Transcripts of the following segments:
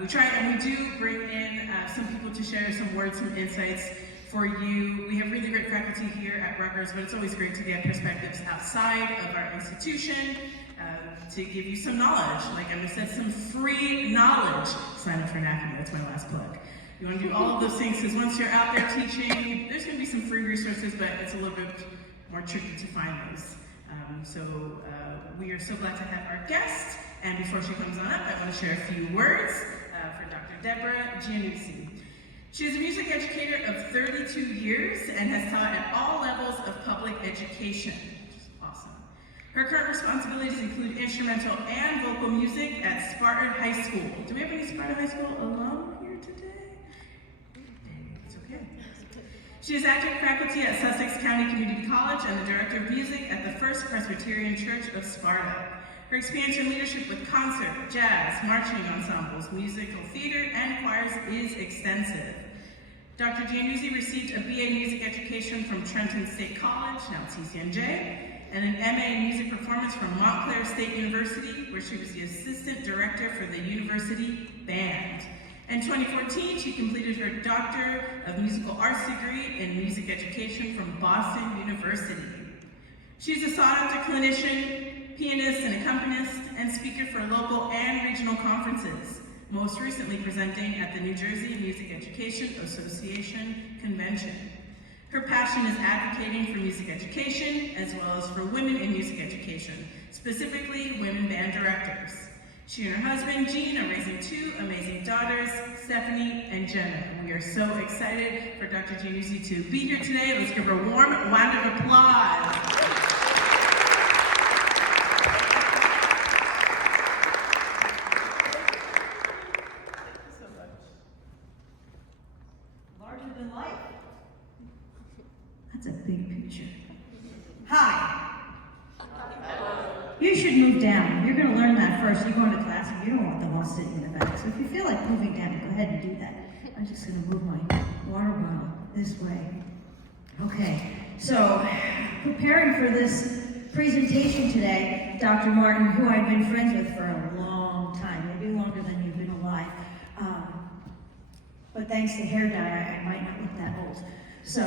We try and we do bring in some people to share some words, some insights for you. We have really great faculty here at Rutgers, but it's always great to get perspectives outside of our institution to give you some knowledge. Like Emma said, some free knowledge. Sign up for NACME, that's my last plug. You want to do all of those things because once you're out there teaching, there's going to be some free resources, but it's a little bit more tricky to find those. We are so glad to have our guest, and before she comes on up, I want to share a few words for Dr. Deborah Giannuzzi. She is a music educator of 32 years and has taught at all levels of public education, which is awesome. Her current responsibilities include instrumental and vocal music at Spartan High School. Do we have any Spartan High School alum here today? It's okay. She is adjunct faculty at Sussex County Community College and the director of music at the First Presbyterian Church of Sparta. Her experience in leadership with concert, jazz, marching ensembles, musical theater, and choirs is extensive. Dr. Giannuzzi received a BA Music Education from Trenton State College, now TCNJ, and an MA in Music Performance from Montclair State University, where she was the Assistant Director for the University Band. In 2014, she completed her Doctor of Musical Arts degree in Music Education from Boston University. She's a sought-after clinician, pianist and accompanist, and speaker for local and regional conferences, most recently presenting at the New Jersey Music Education Association Convention. Her passion is advocating for music education, as well as for women in music education, specifically women band directors. She and her husband, Gene, are raising two amazing daughters, Stephanie and Jenna. We are so excited for Dr. Giannuzzi to be here today. Let's give her a warm round of applause. That's a big picture. Hi. You should move down. You're going to learn that first. You go into class and you don't want them all sitting in the back. So if you feel like moving down, go ahead and do that. I'm just going to move my water bottle this way. Okay. So preparing for this presentation today, Dr. Martin, who I've been friends with for a long time, maybe longer than you've been alive. But thanks to hair dye, I might not look that old. So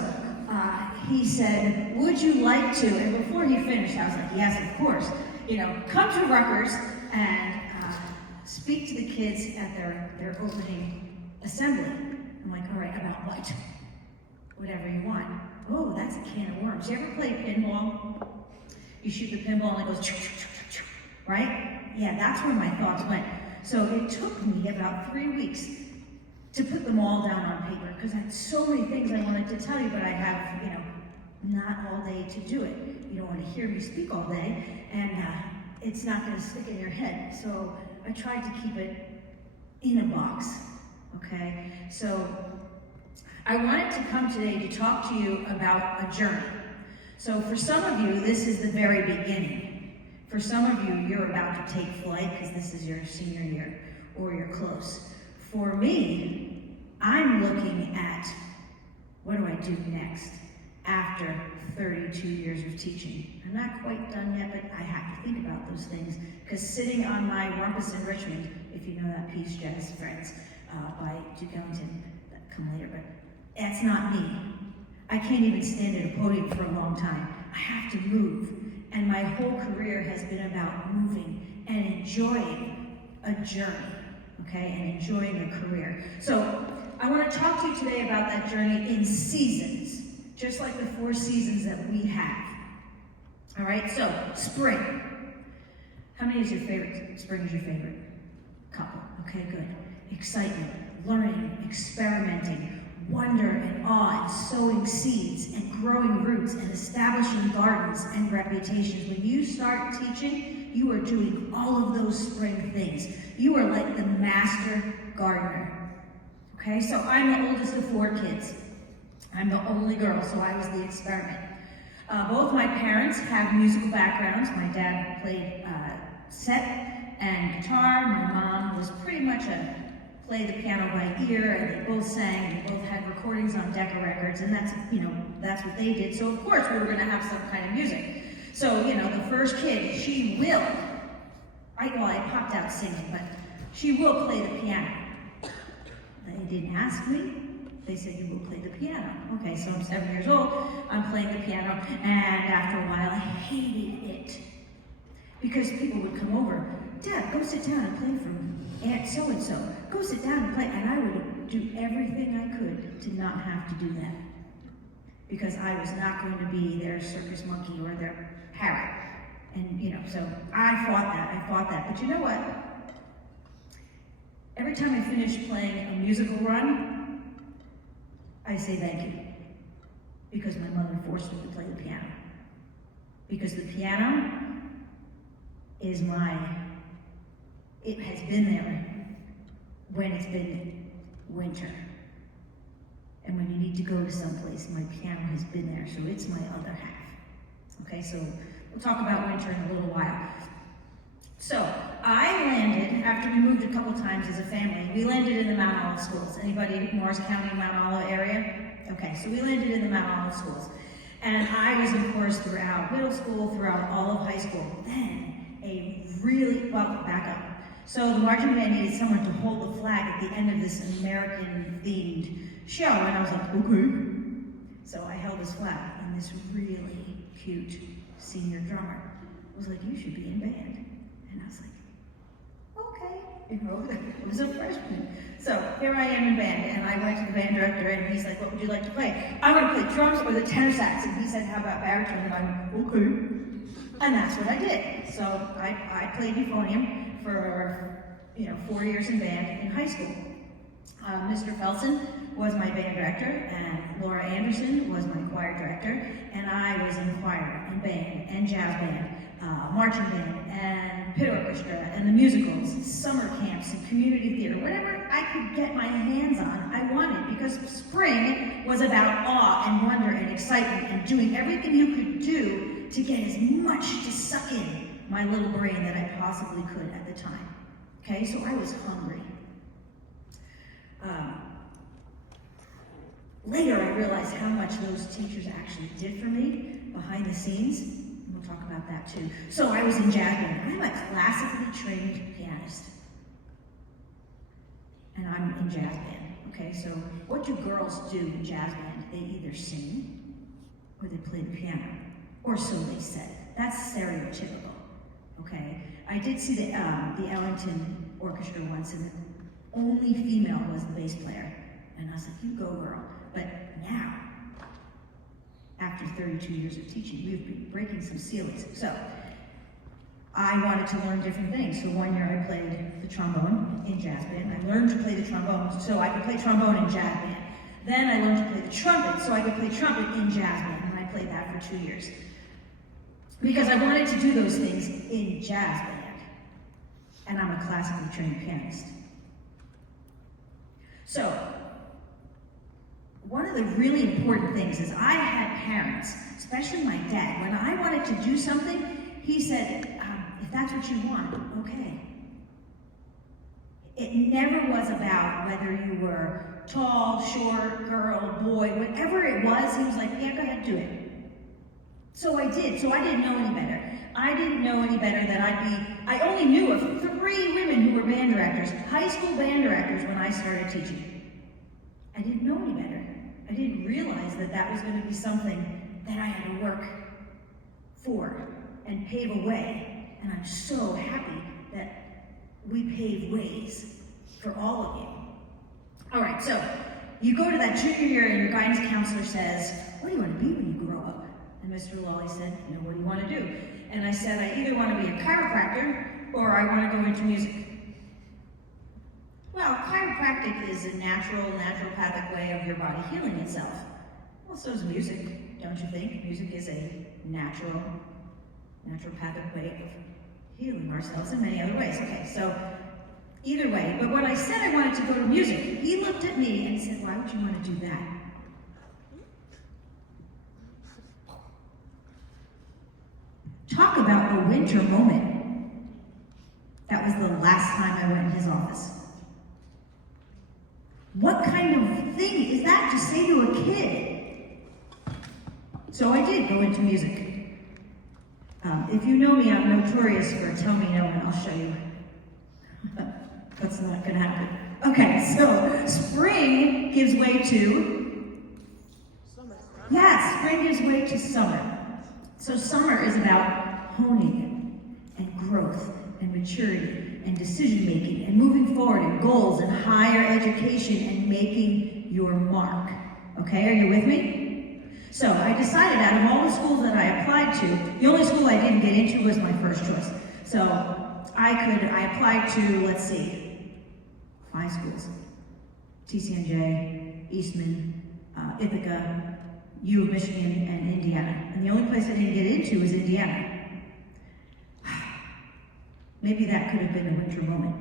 he said, would you like to, and before he finished, I was like, yes, of course, come to Rutgers and speak to the kids at their opening assembly. I'm like, all right, about what? Whatever you want. Oh, that's a can of worms. You ever play pinball? You shoot the pinball and it goes, right? Yeah, that's where my thoughts went. So it took me about 3 weeks to put them all down on paper, because I had so many things I wanted to tell you, but I have, not all day to do it. You don't want to hear me speak all day, and it's not going to stick in your head. So I tried to keep it in a box, okay? So I wanted to come today to talk to you about a journey. So for some of you, this is the very beginning. For some of you, you're about to take flight because this is your senior year, or you're close. For me, I'm looking at what do I do next after 32 years of teaching. I'm not quite done yet, but I have to think about those things, because sitting on my rumpus in Richmond, if you know that piece, Jazz Friends, by Duke Ellington, that come later, but that's not me. I can't even stand at a podium for a long time. I have to move, and my whole career has been about moving and enjoying a journey. Okay, and enjoying a career. So I want to talk to you today about that journey in seasons, just like the 4 seasons that we have. All right, so spring. How many is your favorite? Spring is your favorite? Couple. Okay, good. Excitement, learning, experimenting, wonder and awe, and sowing seeds and growing roots and establishing gardens and reputations. When you start teaching, you are doing all of those spring things. You are like the master gardener. Okay, so I'm the oldest of 4 kids. I'm the only girl, so I was the experiment. Both my parents have musical backgrounds. My dad played set and guitar. My mom was pretty much a play the piano by ear, and they both sang, and they both had recordings on Decca Records, and that's what they did. So of course we were going to have some kind of music. So, the first kid, she will, I popped out singing, but she will play the piano. didn't ask me. They said, you will play the piano. Okay, so I'm 7 years old, I'm playing the piano, and after a while I hated it. Because people would come over, Dad, go sit down and play for Aunt so-and-so. Go sit down and play. And I would do everything I could to not have to do that. Because I was not going to be their circus monkey or their parrot. And, so I fought that. But you know what? Every time I finish playing a musical run, I say thank you. Because my mother forced me to play the piano. Because the piano is it has been there when it's been winter. And when you need to go to someplace, my piano has been there, so it's my other half. Okay, so we'll talk about winter in a little while. So, I landed, after we moved a couple times as a family, we landed in the Mount Olive schools. Anybody Morris County, Mount Olive area? Okay, so we landed in the Mount Olive schools. And I was in chorus throughout middle school, throughout all of high school. Then, back up. So the marching band needed someone to hold the flag at the end of this American-themed show, and I was like, okay. So I held this flag, and this really cute senior drummer was like, you should be in band. And I was like, okay. It was a freshman. So here I am in band, and I went to the band director, and he's like, what would you like to play? I want to play drums or the tenor sax. And he said, how about baritone? And I went, okay. And that's what I did. So I played euphonium for 4 years in band in high school. Mr. Felsen was my band director, and Laura Anderson was my choir director, and I was in choir and band and jazz band, marching band and pit orchestra and the musicals, summer camps and community theater, whatever I could get my hands on, I wanted, because spring was about awe and wonder and excitement and doing everything you could do to get as much to suck in my little brain that I possibly could at the time. Okay, so I was hungry. Later, I realized how much those teachers actually did for me behind the scenes. And we'll talk about that too. So I was in jazz band. I'm a classically trained pianist. And I'm in jazz band. Okay, so what do girls do in jazz band? They either sing or they play the piano. Or so they said. That's stereotypical. Okay? I did see the Ellington Orchestra once, and the only female was the bass player. And I was like, you go, girl. But now, after 32 years of teaching, we've been breaking some ceilings. So, I wanted to learn different things. So 1 year I played the trombone in jazz band. I learned to play the trombone so I could play trombone in jazz band. Then I learned to play the trumpet so I could play trumpet in jazz band. And I played that for 2 years. Because I wanted to do those things in jazz band. And I'm a classically trained pianist. So, one of the really important things is I had parents, especially my dad, when I wanted to do something, he said, if that's what you want, okay. It never was about whether you were tall, short, girl, boy, whatever it was, he was like, yeah, go ahead, do it. So I did. So I didn't know any better. I didn't know any better that I only knew of 3 women who were band directors, high school band directors, when I started teaching. I didn't know any better. I didn't realize that that was going to be something that I had to work for and pave a way. And I'm so happy that we pave ways for all of you. All right, so you go to that junior year and your guidance counselor says, what do you want to be when you grow up? And Mr. Lawley said, what do you want to do? And I said, I either want to be a chiropractor or I want to go into music. Well, chiropractic is a naturopathic way of your body healing itself. Well, so is music, don't you think? Music is a naturopathic way of healing ourselves in many other ways. Okay, so either way, but when I said I wanted to go to music, he looked at me and said, why would you want to do that? Talk about a winter moment. That was the last time I went in his office. What kind of thing is that to say to a kid? So I did go into music. If you know me, I'm notorious for tell me no and I'll show you. That's not going to happen. Okay, so spring gives way to summer. Yeah, spring gives way to summer. So summer is about honing and growth and maturity and decision making and moving forward and goals and higher education and making your mark. Okay, are you with me? So I decided out of all the schools that I applied to, the only school I didn't get into was my first choice. So I applied to, let's see, 5 schools. TCNJ, Eastman, Ithaca, U of Michigan, and Indiana. And the only place I didn't get into was Indiana. Maybe that could have been a winter moment.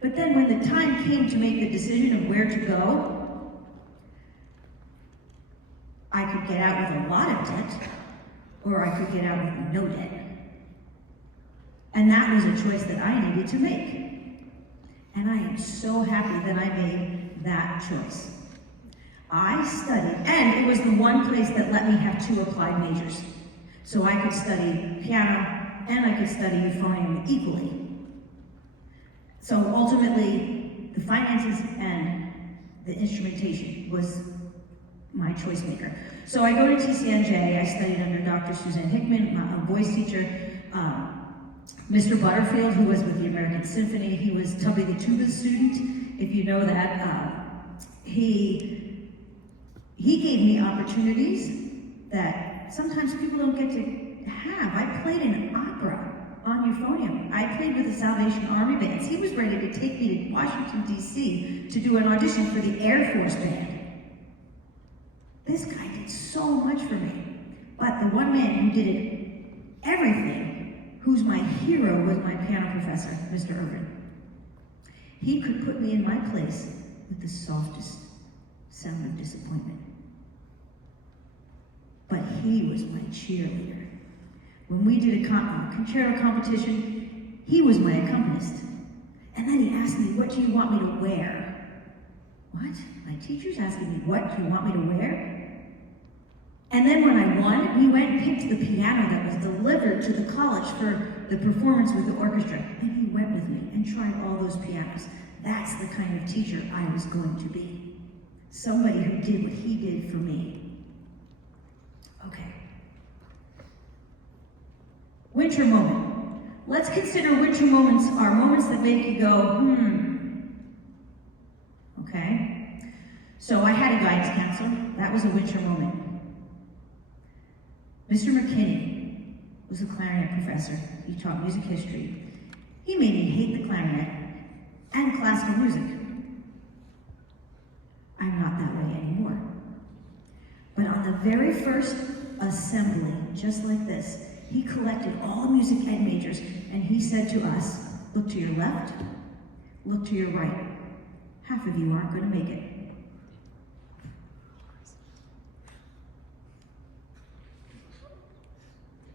But then when the time came to make the decision of where to go, I could get out with a lot of debt, or I could get out with no debt. And that was a choice that I needed to make. And I am so happy that I made that choice. I studied, and it was the one place that let me have 2 applied majors. So I could study piano, and I could study euphonium equally. So ultimately, the finances and the instrumentation was my choice maker. So I go to TCNJ, I studied under Dr. Suzanne Hickman, my voice teacher, Mr. Butterfield, who was with the American Symphony. He was Tubby the Tuba student, if you know that. He gave me opportunities that sometimes people don't get to have. I played in an opera on euphonium. I played with the Salvation Army bands. He was ready to take me to Washington, D.C. to do an audition for the Air Force Band. This guy did so much for me. But the one man who did everything, who's my hero, was my piano professor, Mr. Irvin. He could put me in my place with the softest sound of disappointment. But he was my cheerleader. When we did a concerto competition, he was my accompanist. And then he asked me, what do you want me to wear? What? My teacher's asking me, what do you want me to wear? And then when I won, we went and picked the piano that was delivered to the college for the performance with the orchestra. And he went with me and tried all those pianos. That's the kind of teacher I was going to be. Somebody who did what he did for me. Okay. Winter moment. Let's consider winter moments are moments that make you go, Okay? So I had a guidance counselor. That was a winter moment. Mr. McKinney was a clarinet professor. He taught music history. He made me hate the clarinet and classical music. I'm not that way anymore. But on the very first assembly, just like this, he collected all the music ed majors and he said to us, look to your left, look to your right. Half of you aren't going to make it.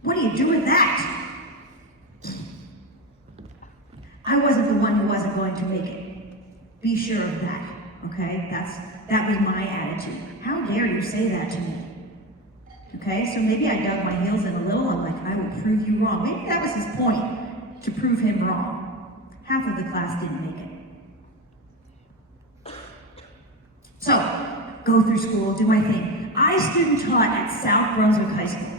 What do you do with that? I wasn't the one who wasn't going to make it. Be sure of that, okay? That was my attitude. How dare you say that to me? Okay, so maybe I dug my heels in a little. I'm like, I will prove you wrong. Maybe that was his point, to prove him wrong. Half of the class didn't make it. So, go through school, do my thing. I student taught at South Brunswick High School.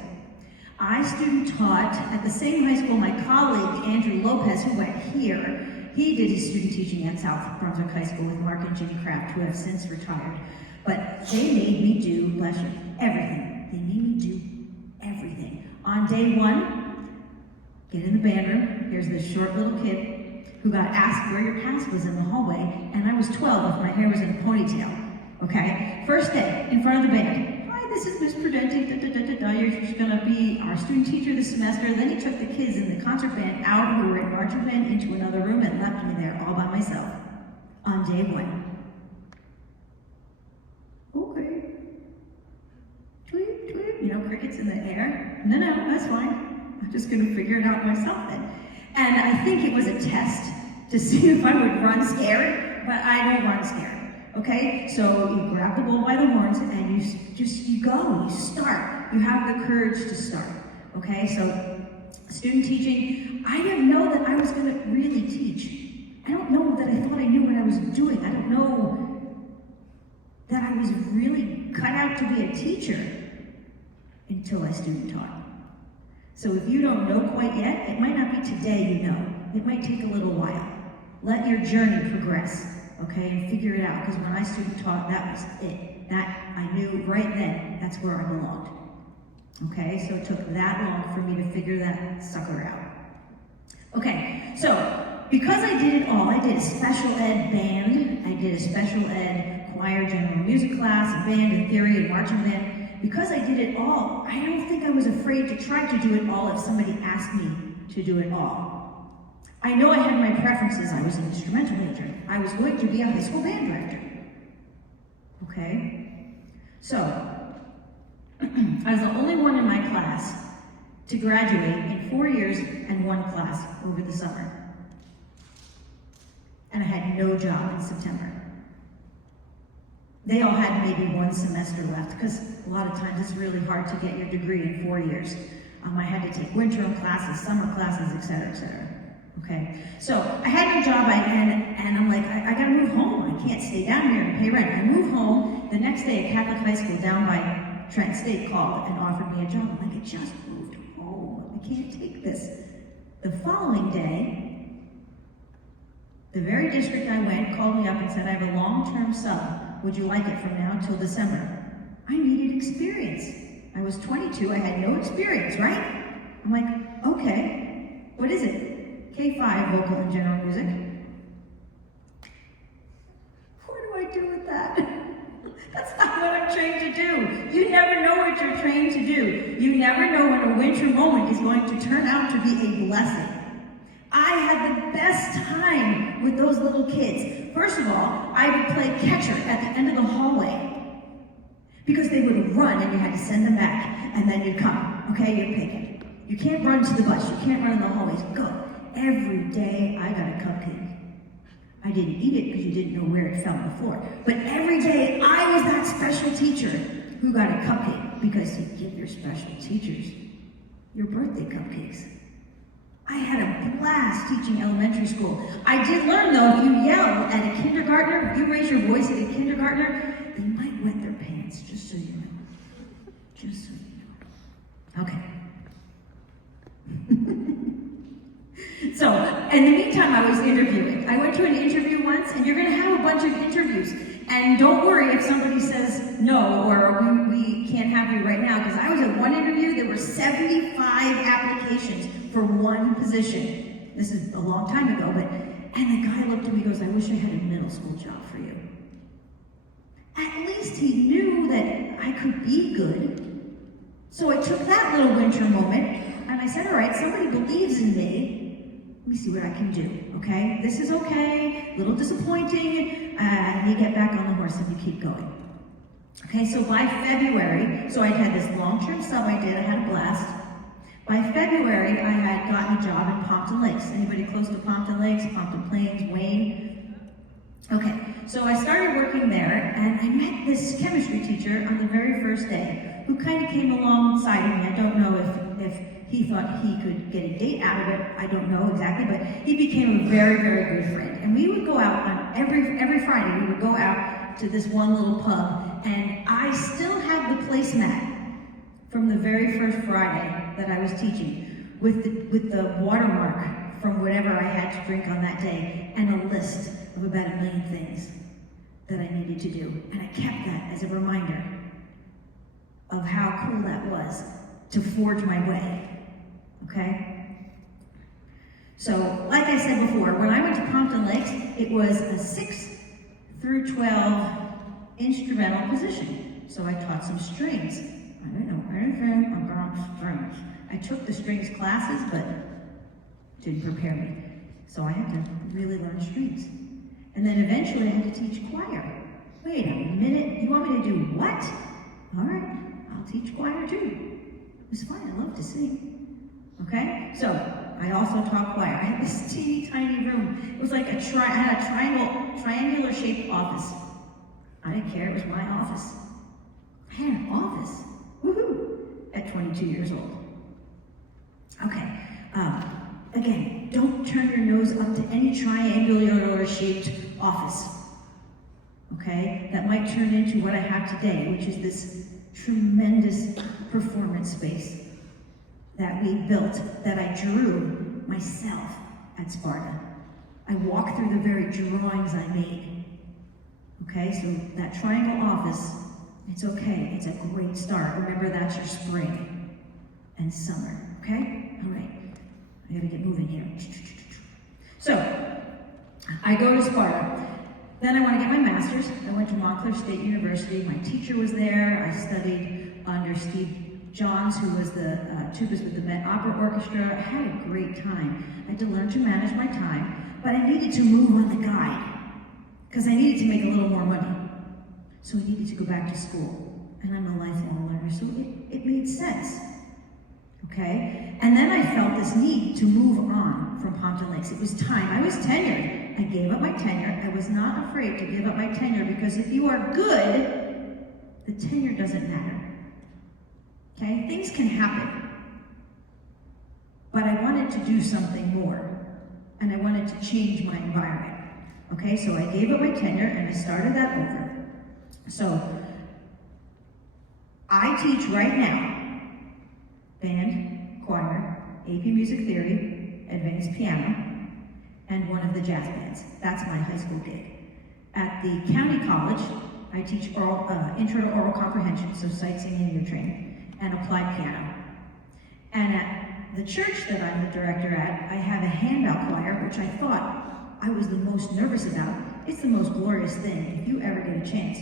I student taught at the same high school my colleague, Andrew Lopez, who went here. He did his student teaching at South Brunswick High School with Mark and Jimmy Kraft, who have since retired. But they made me do, bless you, everything. They made me do everything. On day 1, get in the band room. Here's this short little kid who got asked where your pass was in the hallway, and I was 12 if my hair was in a ponytail. Okay? First day, in front of the band. This is Miss Prudente, You're gonna be our student teacher this semester. Then he took the kids in the concert band out who were in marching band into another room and left me there all by myself on day 1. Okay. Tweet, tweet, crickets in the air. No, that's fine. I'm just gonna figure it out myself then. And I think it was a test to see if I would run scared, but I don't run scared. Okay, so you grab the bull by the horns and you go, you start. You have the courage to start. Okay, so student teaching, I didn't know that I was going to really teach. I don't know that I thought I knew what I was doing. really cut out to be a teacher until I student taught. So if you don't know quite yet, it might not be today you know. It might take a little while. Let your journey progress, okay, and figure it out. Because when I student taught, that was it. That I knew right then, that's where I belonged. Okay, so it took that long for me to figure that sucker out. Okay, so because I did it all, I did a special ed band, I did a special ed choir general music class, a band and theory and marching band. Because I did it all, I don't think I was afraid to try to do it all if somebody asked me to do it all. I know I had my preferences. I was an instrumental major. I was going to be a high school band director. Okay? So, I was the only one in my class to graduate in 4 years and 1 class over the summer. And I had no job in September. They all had maybe 1 semester left, because a lot of times it's really hard to get your degree in 4 years. I had to take winter classes, summer classes, etc., etc. Okay, so I had no job, and I'm like, I gotta move home. I can't stay down here and pay rent. I move home. The next day, a Catholic high school down by Trent State called and offered me a job. I'm like, I just moved home. I can't take this. The following day, the very district I went called me up and said, I have a long-term sub. Would you like it from now till December? I needed experience. I was 22, I had no experience, right? I'm like, okay, what is it? K5, vocal and general music. What do I do with that? That's not what I'm trained to do. You never know what you're trained to do. You never know when a winter moment is going to turn out to be a blessing. I had the best time with those little kids. First of all, I would play catcher at the end of the hallway because they would run and you had to send them back and then you'd come. Okay, you're picking. You can't run to the bus. You can't run in the hallways. Go. Every day I got a cupcake. I didn't eat it because you didn't know where it fell before. But every day I was that special teacher who got a cupcake because you give your special teachers your birthday cupcakes. I had a blast teaching elementary school. I did learn though, if you yell at a kindergartner, if you raise your voice at a kindergartner, they might wet their pants, just so you know. Just so you know. Okay. So, in the meantime, I was interviewing. I went to an interview once, and you're going to have a bunch of interviews. And don't worry if somebody says no, or we can't have you right now, because I was at one interview, there were 75 applications for one position. This is a long time ago, and the guy looked at me and goes, I wish I had a middle school job for you. At least he knew that I could be good. So I took that little winter moment, and I said, all right, somebody believes in me. Let me see what I can do, okay? This is okay, a little disappointing, and you get back on the horse and you keep going. Okay, so by February, so I had this long-term sub I had a blast. By February, I had gotten a job in Pompton Lakes. Anybody close to Pompton Lakes, Pompton Plains, Wayne? Okay, so I started working there, and I met this chemistry teacher on the very first day, who kind of came alongside me. I don't know if he thought he could get a date out of it. I don't know exactly, but he became a very, very good friend. And we would go out on every Friday. We would go out to this one little pub, and I still have the placemat from the very first Friday that I was teaching, with the watermark from whatever I had to drink on that day, and a list of about 1 million things that I needed to do. And I kept that as a reminder of how cool that was to forge my way. Okay? So, like I said before, when I went to Pompton Lakes, it was a 6 through 12 instrumental position. So I taught some strings. I don't know anything about strings. I took the strings classes, but didn't prepare me. So I had to really learn strings. And then eventually I had to teach choir. Wait a minute, you want me to do what? All right, I'll teach choir too. It was fun, I love to sing. Okay, so I also taught choir. I had this teeny tiny room. It was like I had a triangular shaped office. I didn't care, it was my office. I had an office, woohoo, at 22 years old. Okay, again, don't turn your nose up to any triangular shaped office. Okay? okay, that might turn into what I have today, which is this tremendous performance space that we built, that I drew myself at Sparta. I walked through the very drawings I made. Okay, so that triangle office, it's okay, it's a great start. Remember, that's your spring and summer, okay? All right, I gotta get moving here. So, I go to Sparta. Then I want to get my master's. I went to Montclair State University. My teacher was there. I studied under Steve Johns, who was the tubist with the Met Opera Orchestra. I had a great time. I had to learn to manage my time, but I needed to move on the guide because I needed to make a little more money. So I needed to go back to school, and I'm a lifelong learner, so it made sense. Okay? And then I felt this need to move on from Pompton Lakes. It was time. I was tenured. I gave up my tenure. I was not afraid to give up my tenure because if you are good, the tenure doesn't matter. Okay? Things can happen. But I wanted to do something more. And I wanted to change my environment. Okay? So I gave up my tenure and I started that over. So I teach right now band, choir, AP Music Theory, advanced piano, and one of the jazz bands. That's my high school gig. At the county college, I teach intro to oral comprehension, so sight singing, ear training, and applied piano. And at the church that I'm the director at, I have a handout choir, which I thought I was the most nervous about. It's the most glorious thing. If you ever get a chance,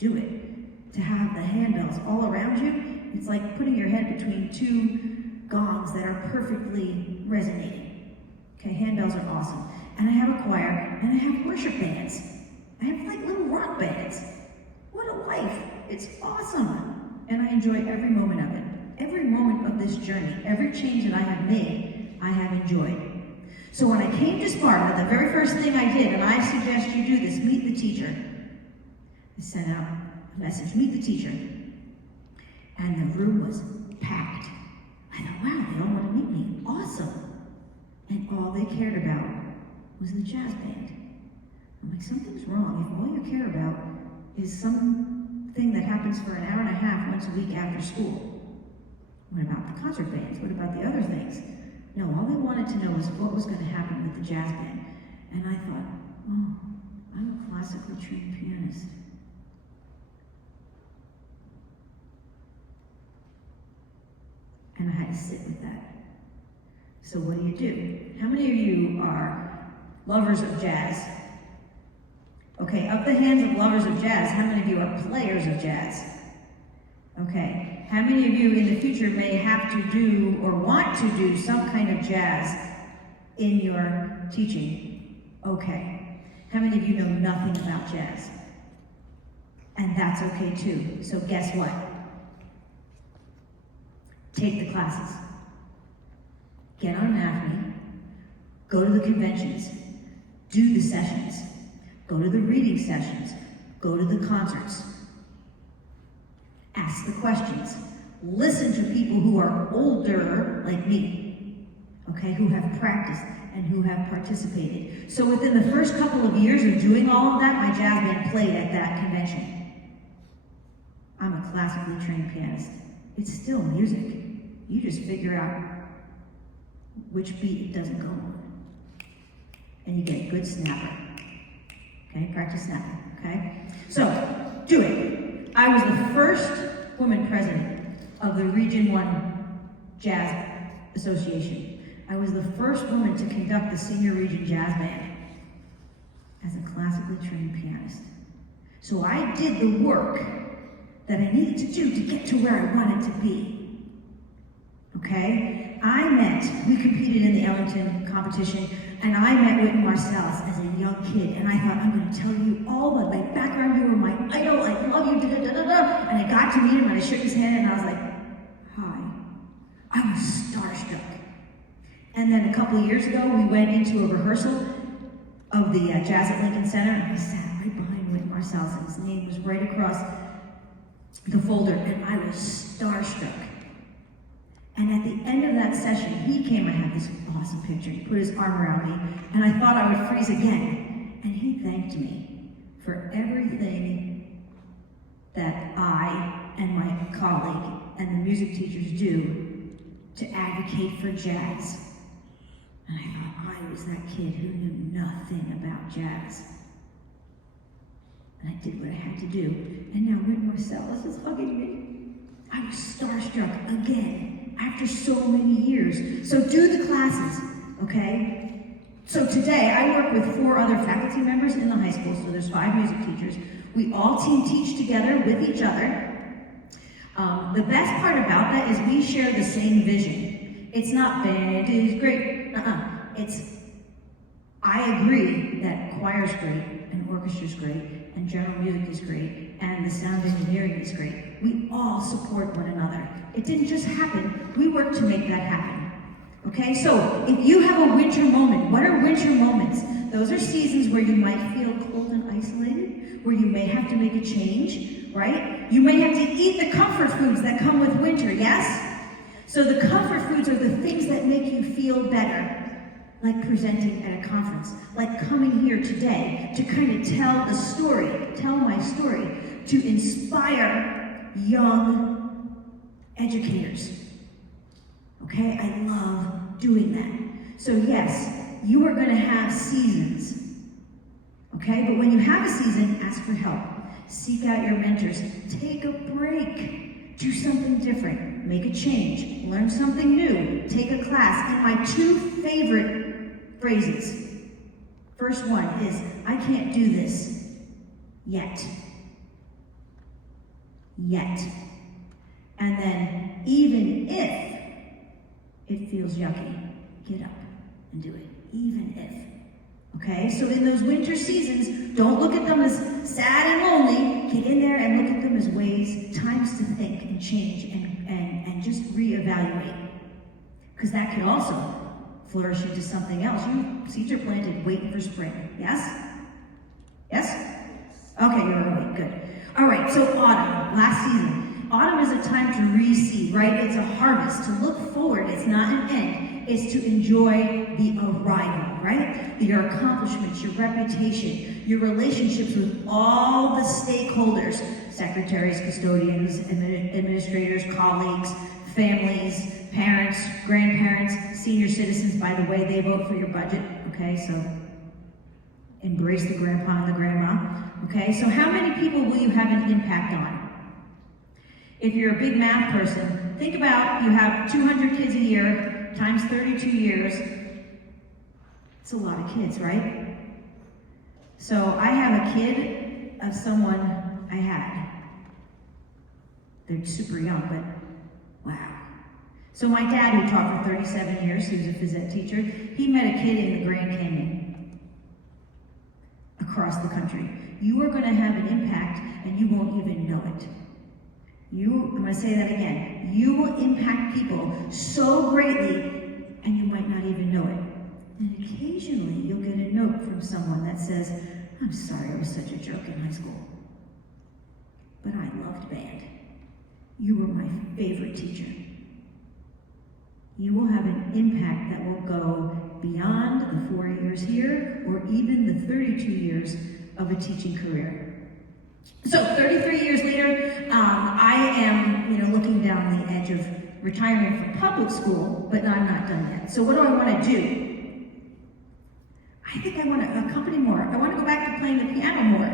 do it. To have the handbells all around you, it's like putting your head between two gongs that are perfectly resonating. Okay, handbells are awesome. And I have a choir, and I have worship bands. I have like little rock bands. What a life. It's awesome. And I enjoy every moment of it. Every moment of this journey, every change that I have made, I have enjoyed. So when I came to Sparta, the very first thing I did, and I suggest you do this, meet the teacher. I sent out a message, meet the teacher. And the room was packed. I thought, wow, they all want to meet me. Awesome. And all they cared about was the jazz band. I'm like, something's wrong. If all you care about is something that happens for an hour and a half once a week after school. What about the concert bands? What about the other things? No, all they wanted to know was what was going to happen with the jazz band. And I thought, oh, I'm a classically trained pianist. And I had to sit with that. So what do? How many of you are lovers of jazz? Okay, up the hands of lovers of jazz. How many of you are players of jazz? Okay, how many of you in the future may have to do or want to do some kind of jazz in your teaching? Okay, how many of you know nothing about jazz? And that's okay too. So guess what? Take the classes. Get on NAFME, go to the conventions, do the sessions, go to the reading sessions, go to the concerts, ask the questions, listen to people who are older, like me, okay, who have practiced and who have participated. So within the first couple of years of doing all of that, my jazz band played at that convention. I'm a classically trained pianist. It's still music. You just figure out which beat it doesn't go on. And you get a good snapper. Okay, practice snapper, okay? So, do it. I was the first woman president of the Region 1 Jazz Association. I was the first woman to conduct the Senior Region Jazz Band as a classically trained pianist. So I did the work that I needed to do to get to where I wanted to be. Okay? We competed in the Ellington competition, and I met Wynton Marsalis as a young kid, and I thought, I'm going to tell you all of my background. You were my idol. I love you. Da, da, da, da, da. And I got to meet him, and I shook his hand, and I was like, hi. I was starstruck. And then a couple of years ago, we went into a rehearsal of the Jazz at Lincoln Center, and I sat right behind Wynton Marsalis, and his name was right across the folder, and I was starstruck. And at the end of that session, he came. I have this awesome picture. He put his arm around me, and I thought I would freeze again. And he thanked me for everything and the music teachers do to advocate for jazz. And I thought, I was that kid who knew nothing about jazz. And I did what I had to do. And now Rick Marcellus is hugging me. I was starstruck again after so many years. So do the classes, okay? So today I work with 4 other faculty members in the high school, so there's 5 music teachers. We all team teach together with each other. The best part about that is we share the same vision. It's not band is great. It's I agree that choir's great and orchestra's great and general music is great and the sound engineering is great. We all support one another. It didn't just happen. We worked to make that happen. Okay, so if you have a winter moment, what are winter moments? Those are seasons where you might feel cold and isolated, where you may have to make a change, right? You may have to eat the comfort foods that come with winter, yes? So the comfort foods are the things that make you feel better, like presenting at a conference, like coming here today to kind of tell the story, tell my story, to inspire young educators. Okay, I love doing that. So yes, you are going to have seasons. Okay, but when you have a season, ask for help. Seek out your mentors. Take a break. Do something different. Make a change. Learn something new. Take a class. And my 2 favorite phrases. First one is, I can't do this yet. Yet. And then, even if it feels yucky, get up and do it. Even if. Okay? So in those winter seasons, don't look at them as sad and lonely. Get in there and look at them as ways, times to think and change and just reevaluate. Because that could also flourish into something else. Seeds are planted waiting for spring. Yes? Yes? Okay, you're right. Good. All right, so autumn, last season. Autumn is a time to reseed, right? It's a harvest, to look forward. It's not an end. It's to enjoy the arrival, right? Your accomplishments, your reputation, your relationships with all the stakeholders, secretaries, custodians, administrators, colleagues, families, parents, grandparents, senior citizens. By the way, they vote for your budget, okay? So embrace the grandpa and the grandma, okay? So how many people will you have an impact on? If you're a big math person, think about you have 200 kids a year times 32 years. It's a lot of kids, right? So I have a kid of someone I had. They're super young, but wow. So my dad, who taught for 37 years, he was a phys ed teacher, he met a kid in the Grand Canyon across the country. You are going to have an impact and you won't even know it. I'm going to say that again. You will impact people so greatly, and you might not even know it. And occasionally, you'll get a note from someone that says, I'm sorry I was such a jerk in high school, but I loved band. You were my favorite teacher. You will have an impact that will go beyond the 4 years here, or even the 32 years of a teaching career. So 33 years later, I am, looking down the edge of retiring from public school, but I'm not done yet. So what do I want to do? I think I want to accompany more. I want to go back to playing the piano more.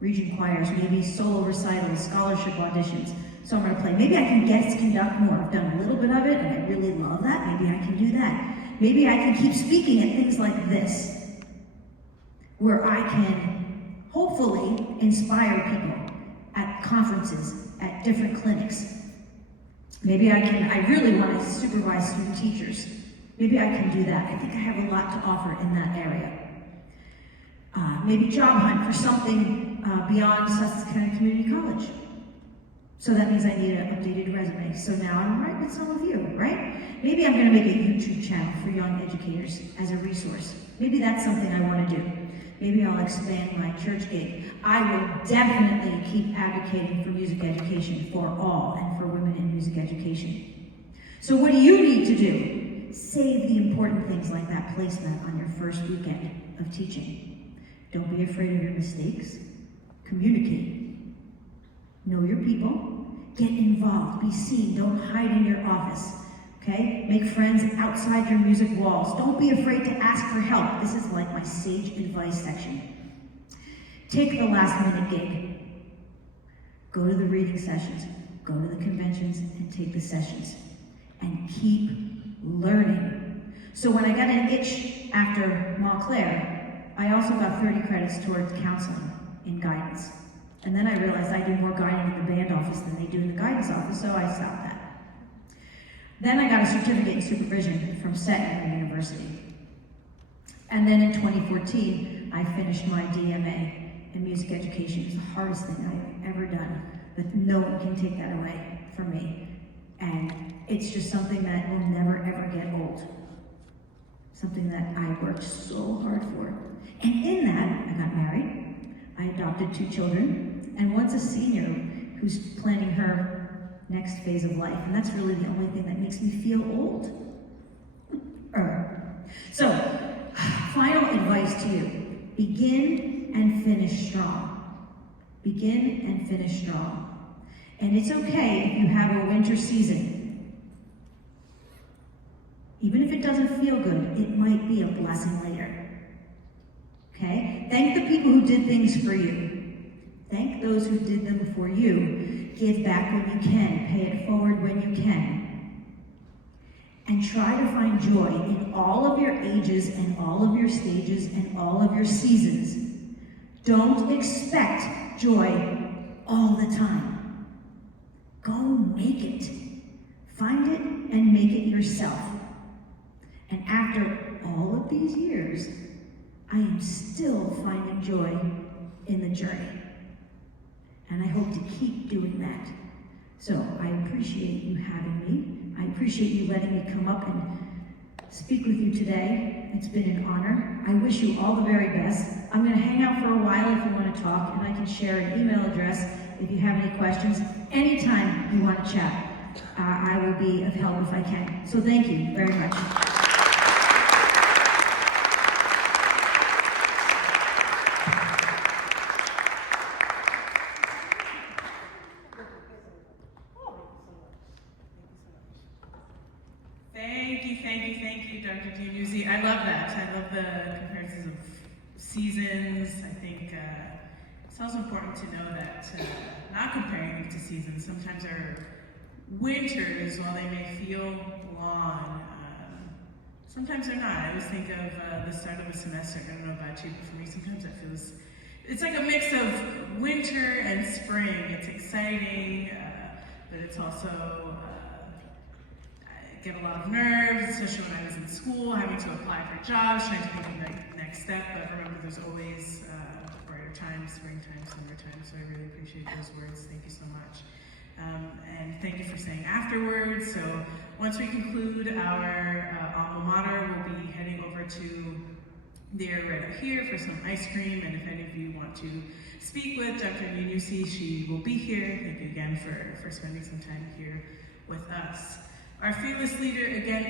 Region choirs, maybe solo recitals, scholarship auditions. So I'm going to play. Maybe I can guest conduct more. I've done a little bit of it, and I really love that. Maybe I can do that. Maybe I can keep speaking at things like this, where I can hopefully inspire people at conferences, at different clinics. Maybe I really want to supervise student teachers. Maybe I can do that. I think I have a lot to offer in that area. Maybe job hunt for something beyond Sussex County Community College. So that means I need an updated resume. So now I'm right with some of you, right? Maybe I'm going to make a YouTube channel for young educators as a resource. Maybe that's something I want to do. Maybe I'll expand my church gig. I will definitely keep advocating for music education for all and for women in music education. So what do you need to do? Save the important things like that placement on your first weekend of teaching. Don't be afraid of your mistakes. Communicate. Know your people. Get involved, be seen, don't hide in your office. Okay? Make friends outside your music walls. Don't be afraid to ask for help. This is like my sage advice section. Take the last minute gig. Go to the reading sessions, go to the conventions, and take the sessions. And keep learning. So when I got an itch after Montclair, I also got 30 credits towards counseling and guidance. And then I realized I do more guiding in the band office than they do in the guidance office, so I stopped that. Then I got a certificate in supervision from Seton University. And then in 2014, I finished my DMA in music education. It's the hardest thing I've ever done, but no one can take that away from me. And it's just something that will never ever get old. Something that I worked so hard for. And in that, I got married, I adopted 2 children, and one's a senior who's planning her next phase of life. And that's really the only thing that makes me feel old. So, final advice to you. Begin and finish strong. Begin and finish strong. And it's okay if you have a winter season. Even if it doesn't feel good, it might be a blessing later. Okay? Thank the people who did things for you. Thank those who did them for you. Give back when you can. Pay it forward when you can. And try to find joy in all of your ages and all of your stages and all of your seasons. Don't expect joy all the time. Go make it. Find it and make it yourself. And after all of these years, I am still finding joy in the journey. And I hope to keep doing that. So I appreciate you having me. I appreciate you letting me come up and speak with you today. It's been an honor. I wish you all the very best. I'm going to hang out for a while if you want to talk, and I can share an email address if you have any questions. Anytime you want to chat, I will be of help if I can. So thank you very much. Thank you, Dr. Giannuzzi. I love that. I love the comparisons of seasons. I think it's also important to know that not comparing them to seasons. Sometimes our winters, while they may feel long, sometimes they're not. I always think of the start of a semester. I don't know about you, but for me, sometimes that feels, it's like a mix of winter and spring. It's exciting, but it's also, I get a lot of nerves, especially when I was in school, having to apply for jobs, trying to think of the next step. But remember, there's always brighter times, springtime, summertime. So I really appreciate those words. Thank you so much. And thank you for saying afterwards. So once we conclude our alma mater, we'll be heading over to the area right here for some ice cream. And if any of you want to speak with Dr. Giannuzzi, she will be here. Thank you again for spending some time here with us. Our fearless leader, again,